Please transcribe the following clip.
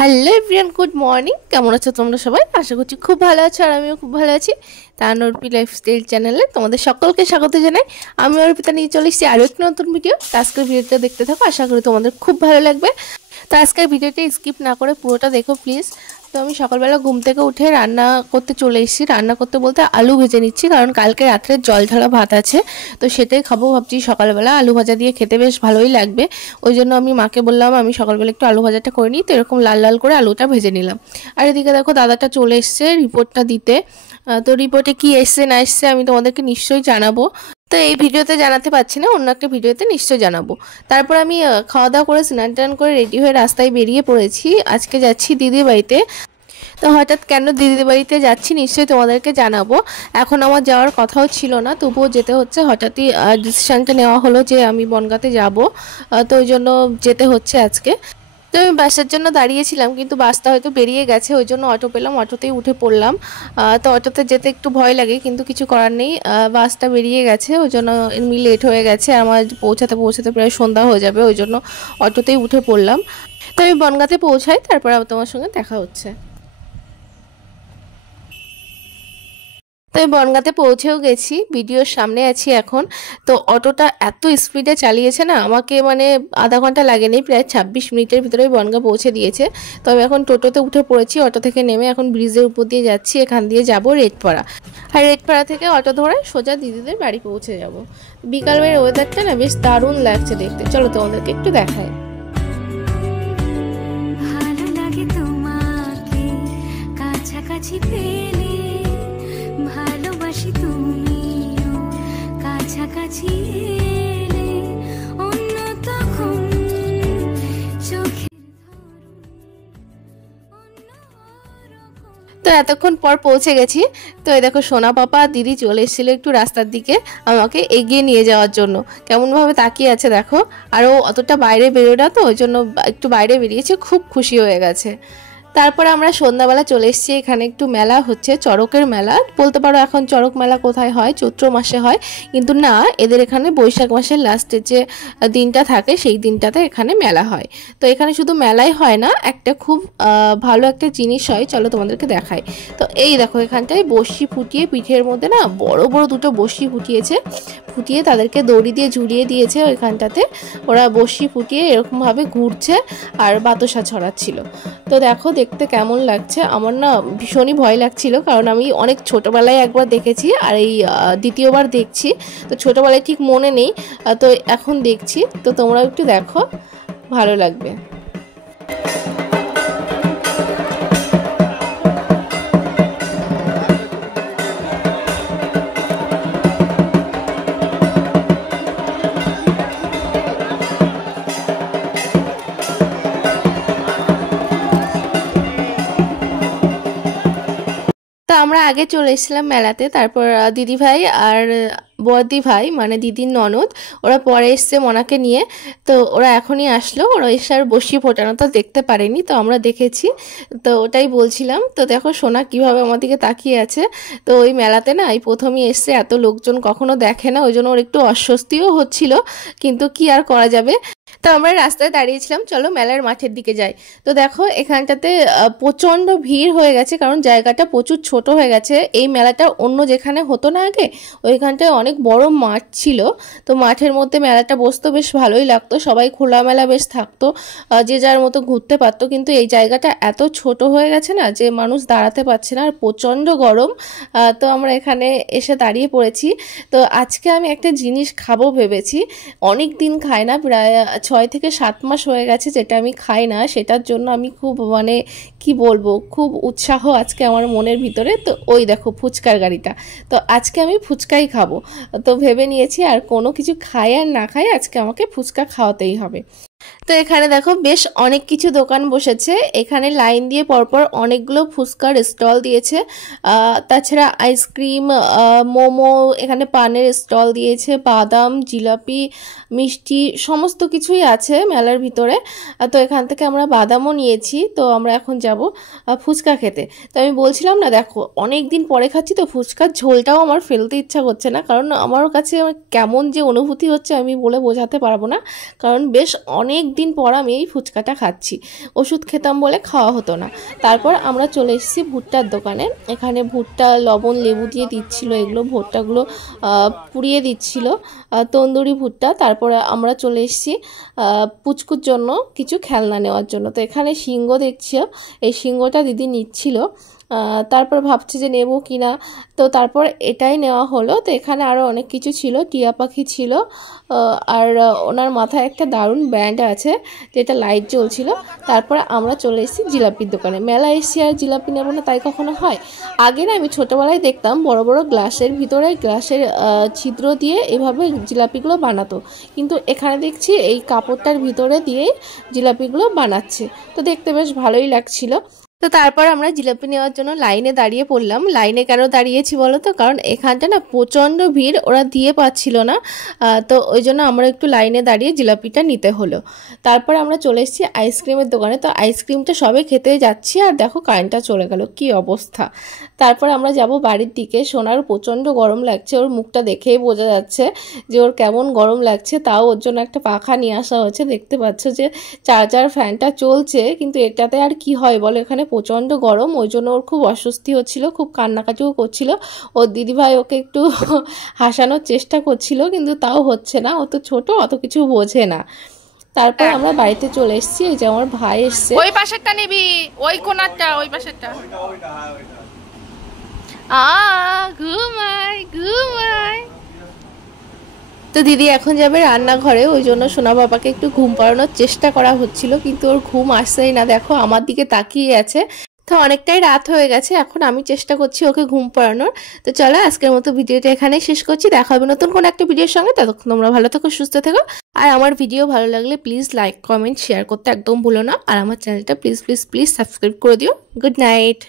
Hello everyone, good morning. কেমন আছো তোমরা সবাই? আশা করছি খুব ভালো আছো, আর আমিও খুব ভালো আছি। তানু অর্পি লাইফস্টাইল চ্যানেলে তোমাদের সকলকে স্বাগত জানাই। আমি অর্পিতা নিয়ে চলে এসেছি আরও একটি নতুন ভিডিও। তো আজকের ভিডিওটা দেখতে থাকো, আশা করি তোমাদের খুব ভালো লাগবে। তো আজকের ভিডিওটা স্কিপ না করে পুরোটা দেখো প্লিজ। তো আমি সকালবেলা ঘুম থেকে উঠে রান্না করতে চলে এসেছি। রান্না করতে বলতে আলু ভেজে নিচ্ছি, কারণ কালকে রাত্রে জল ঢালা ভাত আছে, তো সেটাই খাবো ভাবছি। সকালবেলা আলু ভাজা দিয়ে খেতে বেশ ভালোই লাগবে, ওই জন্য আমি মাকে বললাম আমি সকালবেলা একটু আলু ভাজাটা করে নিই। তো এরকম লাল লাল করে আলুটা ভেজে নিলাম। আর এদিকে দেখো দাদাটা চলে এসছে রিপোর্টটা দিতে। তো রিপোর্টে কি এসছে না এসছে আমি তোমাদেরকে নিশ্চয়ই জানাবো। তো এই ভিডিওতে জানাতে পারছি না, অন্য একটা ভিডিওতে নিশ্চয়ই জানাবো। তারপর আমি খাওয়া দাওয়া করে স্নান টান করে রেডি হয়ে রাস্তায় বেরিয়ে পড়েছি। আজকে যাচ্ছি দিদির বাড়িতে। তো হঠাৎ কেন দিদির বাড়িতে যাচ্ছি নিশ্চয়ই তোমাদেরকে জানাবো। এখন আমার যাওয়ার কথাও ছিল না, তবুও যেতে হচ্ছে। হঠাৎই ডিসিশনটা নেওয়া হলো যে আমি বনগাঁতে যাব, তো ওই জন্য যেতে হচ্ছে আজকে। তো আমি বাসের জন্য দাঁড়িয়েছিলাম, কিন্তু বাসটা হয়তো বেরিয়ে গেছে, ওই জন্য অটো পেলাম, অটোতেই উঠে পড়লাম। তো অটোতে যেতে একটু ভয় লাগে, কিন্তু কিছু করার নেই, বাসটা বেরিয়ে গেছে, ওই জন্য এমনি লেট হয়ে গেছে। আমার পৌঁছাতে পৌঁছাতে প্রায় সন্ধ্যা হয়ে যাবে, ওই জন্য অটোতেই উঠে পড়লাম। তো আমি বনগাঁতে পৌঁছাই, তারপর আবার তোমার সঙ্গে দেখা হচ্ছে। তো আমি বনগাঁতে পৌঁছেও গেছি, ভিডিওর সামনে আছি এখন। তো অটোটা এত স্পিডে চালিয়েছে না, আমাকে মানে আধা ঘন্টা লাগেনি, প্রায় 26 মিনিটের ভিতরে বনগাঁ পৌঁছে দিয়েছে। তো আমি এখন টোটোতে উঠে পড়েছি, অটো থেকে নেমে এখন ব্রিজের উপর দিয়ে যাচ্ছি, এখান দিয়ে যাব রেটপাড়া। আর রেটপাড়া থেকে অটো ধরে সোজা দিদিদের বাড়ি পৌঁছে যাব। বিকালবেলার ওয়েদারটা না বেশ দারুণ লাগছে দেখতে, চলো তোমাদেরকে একটু দেখায়। ভালো লাগে তোমাকে কাছাকাছি পেলে, ভালোবাসি তুমিও কাছাকাছি এলে, অন্য তখন চোখের তো এতক্ষণ পর পৌঁছে গেছি। তো এই দেখো সোনা পাপা দিদি চলে এসেছিলো একটু রাস্তার দিকে আমাকে এগিয়ে নিয়ে যাওয়ার জন্য। কেমনভাবে তাকিয়ে আছে দেখো। আর ও অতটা বাইরে বেরোয় না, তো ওই জন্য একটু বাইরে বেরিয়েছে, খুব খুশি হয়ে গেছে। তারপরে আমরা সন্ধ্যাবেলা চলে এসেছি, এখানে একটু মেলা হচ্ছে, চড়কের মেলা বলতে পারো। এখন চড়ক মেলা কোথায় হয়? চৈত্র মাসে হয়, কিন্তু না, এদের এখানে বৈশাখ মাসের লাস্টের যে দিনটা থাকে সেই দিনটাতে এখানে মেলা হয়। তো এখানে শুধু মেলাই হয় না, একটা খুব ভালো একটা জিনিস হয়, চলো তোমাদেরকে দেখাই। তো এই দেখো এখানটায় বড়শি ফুটিয়ে, পিঠের মধ্যে না বড় বড় দুটো বড়শি ফুটিয়েছে, ফুটিয়ে তাদেরকে দড়ি দিয়ে ঝুলিয়ে দিয়েছে ওইখানটাতে। ওরা বড়শি ফুটিয়ে এরকমভাবে ঘুরছে আর বাতাসা ছড়াচ্ছিল। তো দেখো দেখতে কেমন লাগছে। আমার না ভীষণই ভয় লাগছিল, কারণ আমি অনেক ছোটোবেলায় একবার দেখেছি, আর এই দ্বিতীয়বার দেখছি। তো ছোটোবেলায় ঠিক মনে নেই, তো এখন দেখছি। তো তোমরাও একটু দেখো, ভালো লাগবে। তো আমরা আগে চলে এসেছিলাম মেলাতে, তারপর দিদি ভাই আর বড়দি ভাই মানে দিদির ননদ, ওরা পরে এসছে মনাকে নিয়ে। তো ওরা এখনই আসলো, ওরা এসে আর বসি ফোটানো তো দেখতে পারেনি, তো আমরা দেখেছি। তো ওটাই বলছিলাম। তো দেখো সোনা কীভাবে আমার দিকে তাকিয়ে আছে। তো ওই মেলাতে না এই প্রথমই এসছে, এত লোকজন কখনো দেখে না, ওই জন্য ওর একটু অস্বস্তিও হচ্ছিল, কিন্তু কি আর করা যাবে। তো আমরা রাস্তায় দাঁড়িয়েছিলাম, চলো মেলার মাঠের দিকে যাই। তো দেখো এখানটাতে প্রচণ্ড ভিড় হয়ে গেছে, কারণ জায়গাটা প্রচুর ছোট হয়ে গেছে। এই মেলাটা অন্য যেখানে হতো না আগে, ওইখানটায় অনেক বড় মাঠ ছিল। তো মাঠের মধ্যে মেলাটা বসতো, বেশ ভালোই লাগতো, সবাই খোলামেলা বেশ থাকতো, যে যার মতো ঘুরতে পারতো। কিন্তু এই জায়গাটা এত ছোট হয়ে গেছে না, যে মানুষ দাঁড়াতে পারছে না, আর প্রচণ্ড গরম। তো আমরা এখানে এসে দাঁড়িয়ে পড়েছি। তো আজকে আমি একটা জিনিস খাবো ভেবেছি, অনেক দিন খাই না, প্রায় 6 থেকে 7 মাস হয়ে গেছে যেটা আমি খাই না। সেটার জন্য আমি খুব মানে কি বলবো, খুব উৎসাহ আজকে আমার মনের ভিতরে। তো ওই দেখো ফুচকার গাড়িটা, তো আজকে আমি ফুচকাই খাবো। তো ভেবে নিয়েছি আর কোনো কিছু খাই আর না খাই, আজকে আমাকে ফুচকা খাওয়াতেই হবে। তো এখানে দেখো বেশ অনেক কিছু দোকান বসেছে, এখানে লাইন দিয়ে পরপর অনেকগুলো ফুচকার স্টল দিয়েছে। তাছাড়া আইসক্রিম, মোমো, এখানে পানের স্টল দিয়েছে, বাদাম, জিলাপি, মিষ্টি সমস্ত কিছুই আছে মেলার ভিতরে। তো এখান থেকে আমরা বাদামও নিয়েছি। তো আমরা এখন যাব ফুচকা খেতে। তো আমি বলছিলাম না, দেখো অনেক দিন পরে খাচ্ছি তো ফুচকার ঝোলটাও আমার ফেলতে ইচ্ছা করছে না, কারণ আমার কাছে কেমন যে অনুভূতি হচ্ছে আমি বলে বোঝাতে পারবো না। কারণ বেশ অনেক দিন পর আমি এই ফুচকাটা খাচ্ছি, ওষুধ খেতাম বলে খাওয়া হতো না। তারপর আমরা চলে এসেছি ভুট্টার দোকানে। এখানে ভুট্টা লবণ লেবু দিয়ে দিচ্ছিল, এগুলো ভুট্টাগুলো পুড়িয়ে দিচ্ছিল, তন্দুরি ভুট্টা। তারপরে আমরা চলে এসেছি পুচকুর জন্য কিছু খেলনা নেওয়ার জন্য। তো এখানে সিংহ দেখছি, এই সিংহটা দিদি নিচ্ছিল। তারপর ভাবছি যে নেব কিনা, তো তারপর এটাই নেওয়া হলো। তো এখানে আরও অনেক কিছু ছিল, টিয়া পাখি ছিল, আর ওনার মাথায় একটা দারুণ ব্যান্ড আছে যেটা লাইট জ্বলছিল। তারপর আমরা চলে এসেছি জিলাপির দোকানে। মেলা এসেছি আর জিলাপি নেবো না তাই কখনো হয়? আগে না আমি ছোটোবেলায় দেখতাম বড় বড় গ্লাসের ভিতরে গ্লাসের ছিদ্র দিয়ে এভাবে জিলাপিগুলো বানাতো, কিন্তু এখানে দেখছি এই কাপড়টার ভিতরে দিয়েই জিলাপিগুলো বানাচ্ছে। তো দেখতে বেশ ভালোই লাগছিল। তো তারপর আমরা জিলাপি নেওয়ার জন্য লাইনে দাঁড়িয়ে পড়লাম। লাইনে কেন দাঁড়িয়েছি বলো তো? কারণ এখানটা না প্রচণ্ড ভিড়, ওরা দিয়ে পাচ্ছিল না। তো ওই জন্য আমরা একটু লাইনে দাঁড়িয়ে জিলাপিটা নিতে হলো। তারপর আমরা চলে এসেছি আইসক্রিমের দোকানে। তো আইসক্রিমটা সবে খেতে যাচ্ছি আর দেখো কারেন্টটা চলে গেল, কি অবস্থা। তারপর আমরা যাব বাড়ির দিকে। সোনার প্রচণ্ড গরম লাগছে, ওর মুখটা দেখেই বোঝা যাচ্ছে যে ওর কেমন গরম লাগছে। তাও ওর জন্য একটা পাখা নিয়ে আসা হয়েছে। দেখতে পাচ্ছ যে চার্জার ফ্যানটা চলছে, কিন্তু এটাতে আর কি হয় বলো, এখানে প্রচণ্ড গরম। ওই জন্য ওর খুব অস্বস্তি হচ্ছিল, খুব কান্নাকাটিও করছিল। ওর দিদিভাই ওকে একটু হাসানোর চেষ্টা করছিল, কিন্তু তাও হচ্ছে না, ও তো ছোট, অত কিছু বোঝে না। তারপর আমরা বাড়িতে চলে এসেছি। এই যে আমার ভাই এসছে। ওই পাশেরটা নিবি, ওই কোণারটা, ওই পাশেরটা। ঘুমাই ঘুমাই। তো দিদি এখন যাবে রান্নাঘরে, ওই জন্য সোনা বাবাকে একটু ঘুম পাড়ানোর চেষ্টা করা হচ্ছিল, কিন্তু ওর ঘুম আসছেই না। দেখো আমার দিকে তাকিয়ে আছে। তো অনেকটাই রাত হয়ে গেছে, এখন আমি চেষ্টা করছি ওকে ঘুম পাড়ানোর। তো চলো আজকের মতো ভিডিওটা এখানেই শেষ করছি। দেখা হবে নতুন কোনো একটা ভিডিওর সঙ্গে। ততক্ষণ তোমরা ভালো থেকো, সুস্থ থেকো। আর আমার ভিডিও ভালো লাগলে প্লিজ লাইক কমেন্ট শেয়ার করতে একদম ভুলো না। আর আমার চ্যানেলটা প্লিজ প্লিজ প্লিজ সাবস্ক্রাইব করে দিও। Good night.